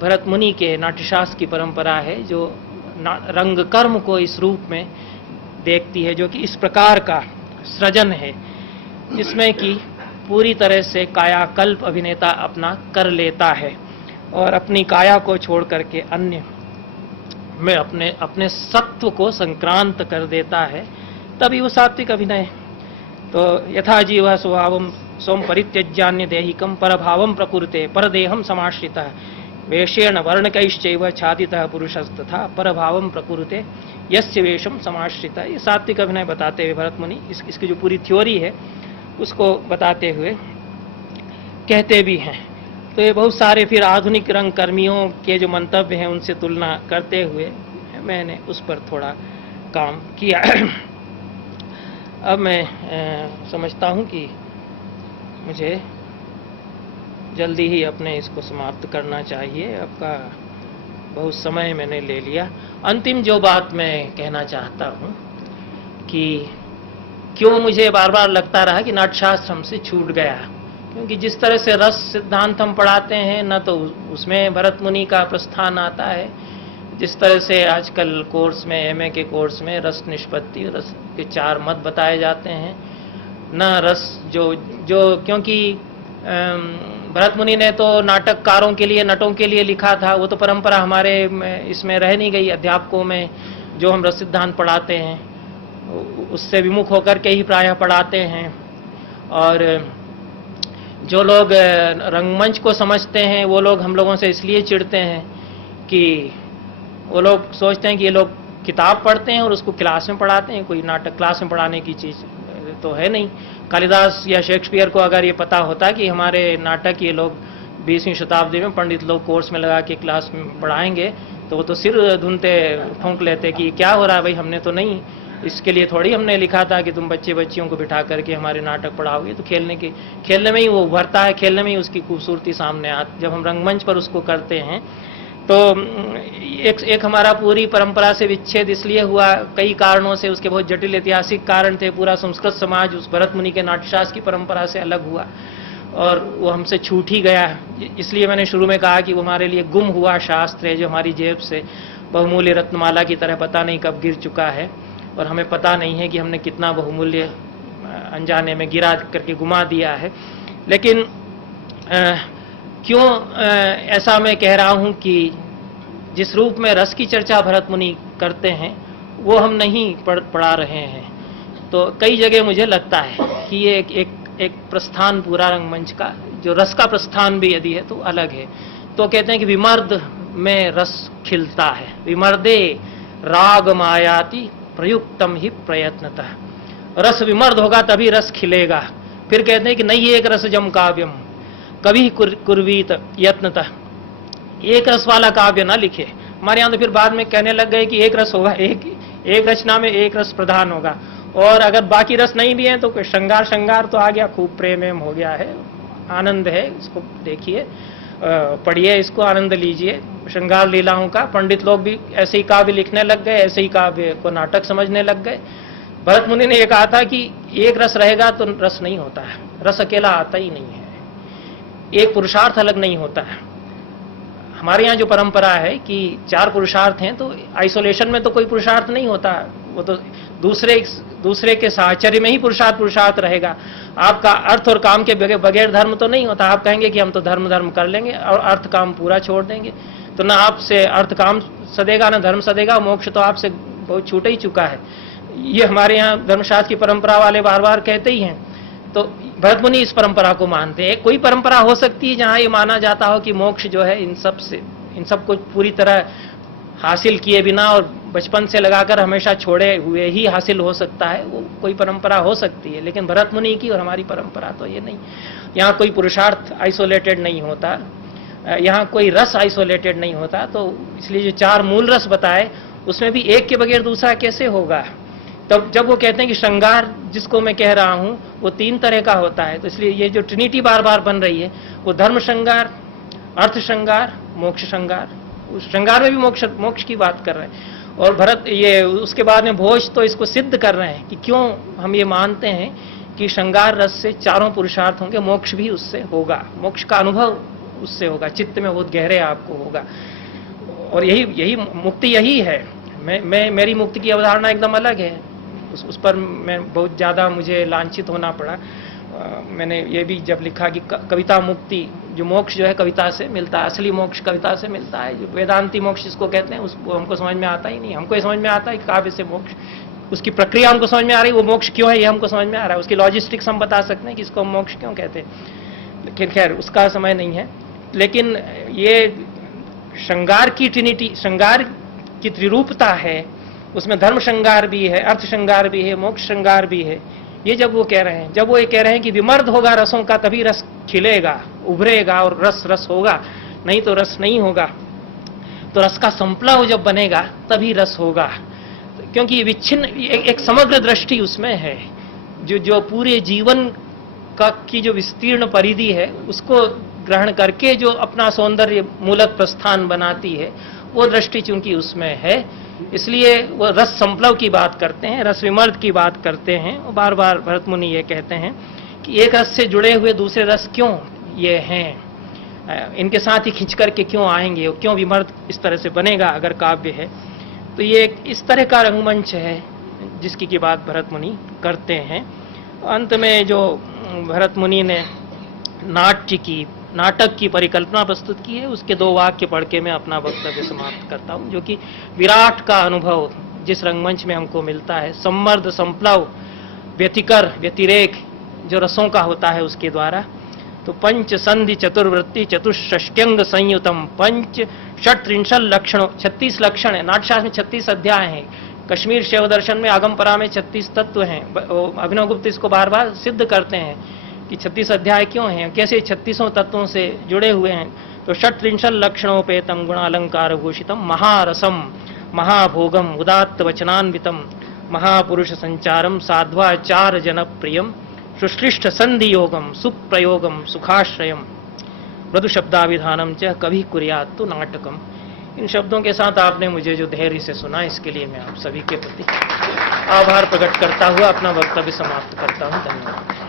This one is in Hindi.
भरत मुनि के नाट्यशास्त्र की परंपरा है जो रंग कर्म को इस रूप में देखती है, जो कि इस प्रकार का सृजन है जिसमें कि पूरी तरह से कायाकल्प अभिनेता अपना कर लेता है और अपनी काया को छोड़ करके अन्य में अपने सत्व को संक्रांत कर देता है, तभी वो सात्विक अभिनय। तो यथा जीव स्वभावम सोम परित्यज्यान्य देहिकम परभावम प्रकुरुते परदेहम समाश्रितः वेशेण वर्णकैश्चैव छादितः पुरुषस्तथा परभावम प्रकुरुते यस्य वेशम समाश्रितः। ये सात्विक अभिनय बताते हुए भरत मुनि इसकी जो पूरी थ्योरी है उसको बताते हुए कहते भी हैं। तो ये बहुत सारे फिर आधुनिक रंग कर्मियों के जो मंतव्य हैं उनसे तुलना करते हुए मैंने उस पर थोड़ा काम किया। अब मैं समझता हूँ कि मुझे जल्दी ही अपने इसको समाप्त करना चाहिए। आपका बहुत समय मैंने ले लिया। अंतिम जो बात मैं कहना चाहता हूँ कि क्यों मुझे बार बार लगता रहा कि नाट्यशास्त्र हमसे छूट गया, क्योंकि जिस तरह से रस सिद्धांत हम पढ़ाते हैं न तो उसमें भरत मुनि का प्रस्थान आता है, जिस तरह से आजकल कोर्स में एमए के कोर्स में रस निष्पत्ति रस के 4 मत बताए जाते हैं, न रस जो क्योंकि भरत मुनि ने तो नाटककारों के लिए नटों के लिए लिखा था, वो तो परंपरा हमारे इसमें रह नहीं गई। अध्यापकों में जो हम रस सिद्धांत पढ़ाते हैं उससे विमुख होकर के ही प्रायः पढ़ाते हैं। और जो लोग रंगमंच को समझते हैं वो लोग हम लोगों से इसलिए चिढ़ते हैं कि वो लोग सोचते हैं कि ये लोग किताब पढ़ते हैं और उसको क्लास में पढ़ाते हैं, कोई नाटक क्लास में पढ़ाने की चीज़ तो है नहीं। कालिदास या शेक्सपियर को अगर ये पता होता कि हमारे नाटक ये लोग 20वीं शताब्दी में पंडित लोग कोर्स में लगा के क्लास में पढ़ाएंगे तो वो तो सिर धुनते ठोंक लेते कि क्या हो रहा है भाई, हमने तो नहीं, इसके लिए थोड़ी हमने लिखा था कि तुम बच्चियों को बिठा करके हमारे नाटक पढ़ाओगे। तो खेलने में ही वो उभरता है, खेलने में ही उसकी खूबसूरती सामने आती। जब हम रंगमंच पर उसको करते हैं तो एक हमारा पूरी परंपरा से विच्छेद इसलिए हुआ, कई कारणों से, उसके बहुत जटिल ऐतिहासिक कारण थे। पूरा संस्कृत समाज उस भरत मुनि के नाट्यशास्त्र की परंपरा से अलग हुआ और वो हमसे छूट ही गया। इसलिए मैंने शुरू में कहा कि वो हमारे लिए गुम हुआ शास्त्र है जो हमारी जेब से बहुमूल्य रत्नमाला की तरह पता नहीं कब गिर चुका है और हमें पता नहीं है कि हमने कितना बहुमूल्य अनजाने में गिरा करके गुमा दिया है। लेकिन क्यों ऐसा मैं कह रहा हूं कि जिस रूप में रस की चर्चा भरत मुनि करते हैं वो हम नहीं पढ़ा रहे हैं। तो कई जगह मुझे लगता है कि ये एक प्रस्थान पूरा रंगमंच का, जो रस का प्रस्थान भी यदि है तो अलग है। तो कहते हैं कि विमर्द में रस खिलता है, विमर्दे राग मायाति प्रयुक्तम ही प्रयत्नतः। रस विमर्द होगा तभी रस खिलेगा। फिर कहते हैं कि नहीं एक रसजम काव्यम कभी कुर्वीत यत्नतः, एक रस वाला काव्य ना लिखे। हमारे यहाँ तो फिर बाद में कहने लग गए कि एक रस होगा, एक रचना में एक रस प्रधान होगा, और अगर बाकी रस नहीं भी है तो श्रृंगार तो आ गया, खूब प्रेम हो गया है, आनंद है, इसको देखिए, पढ़िए, इसको आनंद लीजिए श्रृंगार लीलाओं का। पंडित लोग भी ऐसे ही काव्य लिखने लग गए, ऐसे ही काव्य को नाटक समझने लग गए। भरत मुनि ने यह कहा था कि एक रस रहेगा तो रस नहीं होता है, रस अकेला आता ही नहीं है, एक पुरुषार्थ अलग नहीं होता है। हमारे यहाँ जो परंपरा है कि 4 पुरुषार्थ हैं तो आइसोलेशन में तो कोई पुरुषार्थ नहीं होता, वो तो दूसरे के साहचर्य में ही पुरुषार्थ रहेगा। आपका अर्थ और काम के बगैर धर्म तो नहीं होता। आप कहेंगे कि हम तो धर्म कर लेंगे और अर्थ काम पूरा छोड़ देंगे, तो ना आपसे अर्थ काम सदेगा ना धर्म सदेगा, मोक्ष तो आपसे बहुत छूट ही चुका है। ये हमारे यहाँ धर्मशास्त्र की परंपरा वाले बार बार कहते ही हैं। तो भरत मुनि इस परंपरा को मानते हैं। कोई परंपरा हो सकती है जहां ये माना जाता हो कि मोक्ष जो है इन सब को पूरी तरह हासिल किए बिना और बचपन से लगाकर हमेशा छोड़े हुए ही हासिल हो सकता है, वो कोई परंपरा हो सकती है। लेकिन भरत मुनि की और हमारी परंपरा तो ये नहीं। यहाँ कोई पुरुषार्थ आइसोलेटेड नहीं होता, यहाँ कोई रस आइसोलेटेड नहीं होता। तो इसलिए जो 4 मूल रस बताए उसमें भी एक के बगैर दूसरा कैसे होगा। तब जब वो कहते हैं कि श्रृंगार जिसको मैं कह रहा हूं वो 3 तरह का होता है, तो इसलिए ये जो ट्रिनिटी बार बार बन रही है वो धर्म श्रृंगार, अर्थ श्रृंगार, मोक्ष श्रृंगार। उस श्रृंगार में भी मोक्ष की बात कर रहे हैं। और भरत ये उसके बाद में भोज तो इसको सिद्ध कर रहे हैं कि क्यों हम ये मानते हैं कि श्रृंगार रस से 4 पुरुषार्थ होंगे, मोक्ष भी उससे होगा, मोक्ष का अनुभव उससे होगा, चित्त में बहुत गहरे आपको होगा। और यही मुक्ति यही है। मेरी मुक्ति की अवधारणा एकदम अलग है। उस पर मैं बहुत ज़्यादा मुझे लांछित होना पड़ा। मैंने ये भी जब लिखा कि कविता मुक्ति, जो मोक्ष जो है कविता से मिलता है, असली मोक्ष कविता से मिलता है। जो वेदांती मोक्ष जिसको कहते हैं उसको हमको समझ में आता ही नहीं। हमको ये समझ में आता है कि काव्य से मोक्ष, उसकी प्रक्रिया हमको समझ में आ रही है, वो मोक्ष क्यों है ये हमको समझ में आ रहा है, उसकी लॉजिस्टिक्स हम बता सकते हैं कि इसको हम मोक्ष क्यों कहते हैं। लेकिन खैर उसका समय नहीं है। लेकिन ये श्रृंगार की ट्रिनिटी, श्रृंगार की त्रिरूपता है, उसमें धर्म श्रृंगार भी है, अर्थ श्रृंगार भी है, मोक्ष श्रृंगार भी है। ये जब वो कह रहे हैं, जब वो ये कह रहे हैं कि विमर्द होगा रसों का तभी रस खिलेगा, उभरेगा और रस होगा, नहीं तो रस नहीं होगा। तो रस का संप्लव जब बनेगा तभी रस होगा, क्योंकि विच्छिन्न एक समग्र दृष्टि उसमें है, जो पूरे जीवन का की जो विस्तीर्ण परिधि है उसको ग्रहण करके जो अपना सौंदर्य मूलक प्रस्थान बनाती है, वो दृष्टि चूंकि उसमें है, इसलिए वो रस संप्लव की बात करते हैं, रस विमर्द की बात करते हैं। और बार बार भरत मुनि ये कहते हैं कि एक रस से जुड़े हुए दूसरे रस क्यों ये हैं, इनके साथ ही खिंच करके क्यों आएंगे, क्यों विमर्द इस तरह से बनेगा अगर काव्य है। तो ये इस तरह का रंगमंच है जिसकी की बात भरत मुनि करते हैं। अंत में जो भरत मुनि ने नाटक की परिकल्पना प्रस्तुत की है, उसके 2 वाक्य पढ़ के मैं अपना वक्तव्य समाप्त करता हूं, जो कि विराट का अनुभव जिस रंगमंच में हमको मिलता है, सम्मर्द संप्लव व्यतिकर व्यतिरेक जो रसों का होता है उसके द्वारा। तो पंच संधि चतुर्वृत्ति चतुष्षष्ट्यंग संयुतम पंच षट्त्रिंशल लक्षणों, 36 लक्षण है। नाट्यशास्त्र में 36 अध्याय हैं, कश्मीर शैव दर्शन में आगमपरा में 36 तत्व हैं। अभिनवगुप्त इसको बार बार सिद्ध करते हैं कि 36 अध्याय क्यों हैं, कैसे 36 तत्वों से जुड़े हुए हैं। तो षट्त्रिंशल लक्षणोपेतम गुणालंकार भूषितम महारसम महाभोगम उदात्त वचनान्वितम महापुरुष संचारम साध्वाचार जनप्रियम सुश्लिष्ट संधि योगम सुप्रयोगम सुखाश्रयम मृदु शब्दाभिधानम च कभी कुर्यात्तु नाटकम। इन शब्दों के साथ आपने मुझे जो धैर्य से सुना, इसके लिए मैं आप सभी के प्रति आभार प्रकट करता हुआ अपना वक्तव्य समाप्त करता हूं। धन्यवाद।